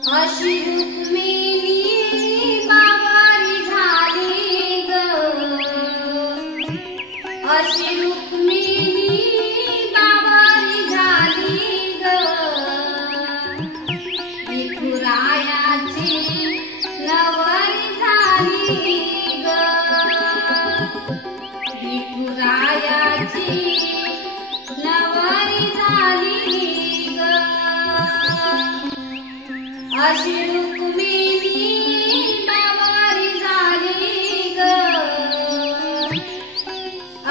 अशी रुक्मिणी बावारी झाली ग, अशी रुक्मिणी बावारी झाली ग, विठुरायाची नवरी झाली ग, विठुरायाची नवरी झाली ग, अशी रुक्मिणी बावारी झाली ग,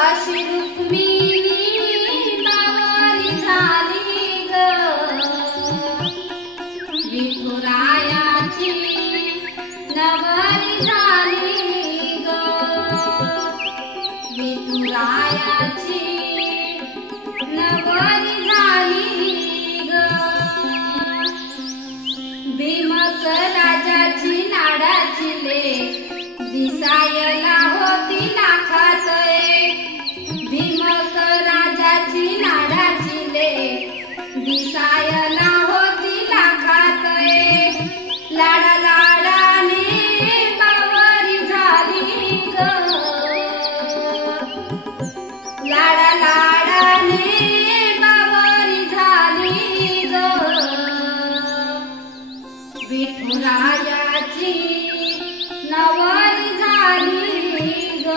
अशी रुक्मिणी बावारी झाली ग, विठुरायाची नवरी झाली ग, विठुरायाची नवरी झाली ग. भीमक राजाची लाडाची लेक दिसायला होती लाखात एक, भीमक राजाची लाडाची लेक दिसायला होती लाखात एक, लाडा लाडाने बावरी झाली ग, लाडा लाडाने बावरी झाली ग, विठुरायाची नवरी झाली ग,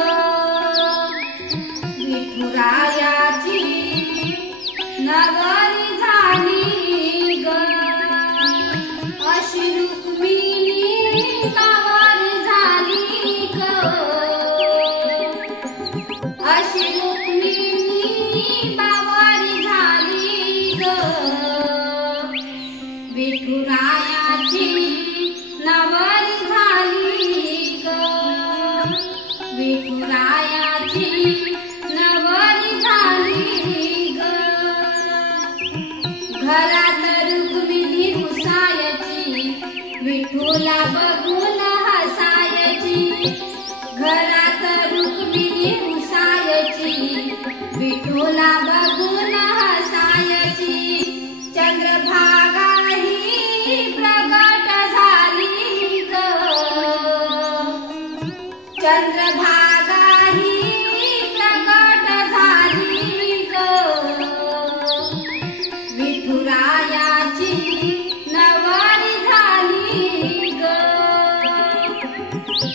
विठुरायाची नवरी झाली ग, अशी रुक्मिणी बावारी झाली ग, अशी रुक्मिणी बावारी झाली ग, विठुरायाची नवरी झाली ग, विठुरायाची नवरी झाली ग. घरात रुक्मिणी रुसायची, विठुला बघून हसायची, घरात रुक्मिणी रुसायची, विठुला बघून हसायची, चंद्रभागा ही प्रगट झाली ग, चंद्रभागा ही प्रगट झाली ग, विठुरायाची नवरी झाली ग,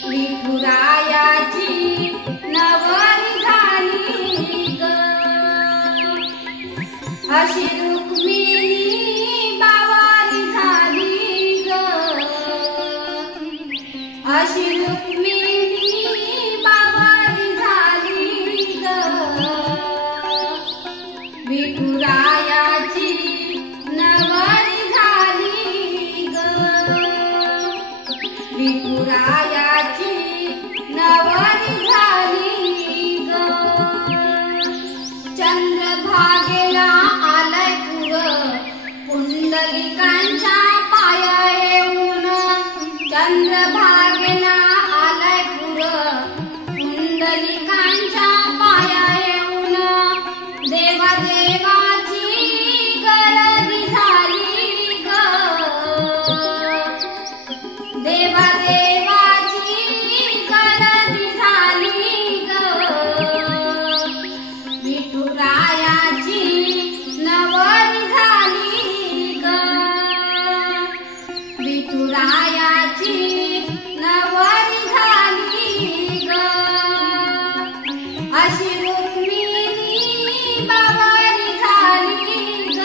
विठुरायाची नवरी झाली ग, अशी रुक्मिणी बावारी झाली ग, अशी रुक्मिणी बावारी झाली ग, विठुरायाची नवरी झाली ग, विठुरायाची नवरी झाली ग. चंद्रभागेला आलाय पुर पुंडलिकांच्या पाया येऊन, चंद्रभागेला आलाय पुर पुंडलिकांच्या पाया येऊन, देवा देवाची गर्दी झाली ग, देवा देवाची गर्दी झाली ग, विठुरायाची नवरी झाली ग, विठुरायाची नवरी झाली ग, अशी रुक्मिणी बावारी झाली ग,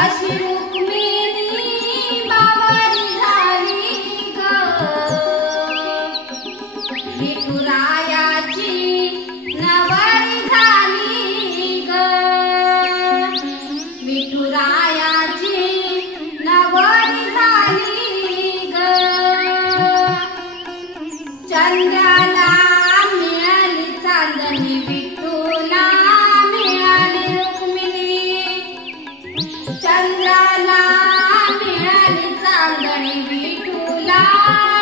अशी रुक्मिणी बावारी झाली ग, विठुरायाची नवरी झाली ग, विठुरायाची नवरी झाली ग. चंद्राला मिळाली चांदणी, विठुला मिळाली रुक्मिणी, चंद्राला मिळाली चांदणी, विठुला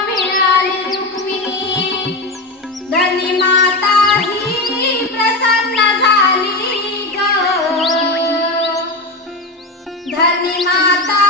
मिळाली रुक्मिणी, धनी माता ही प्रसन्न झाली ग, धनी माता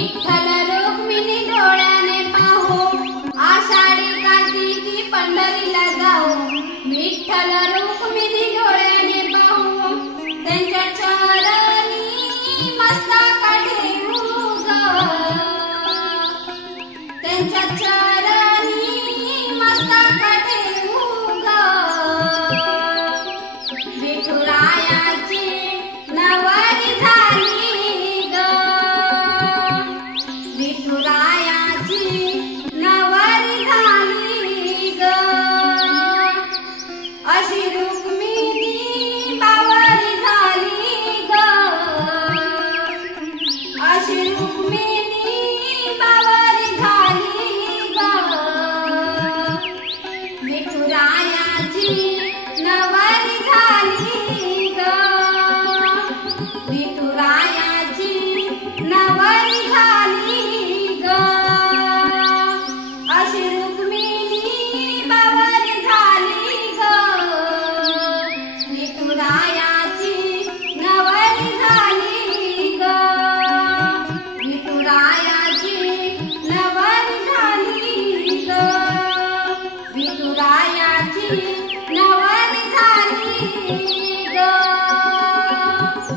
विठ्ठल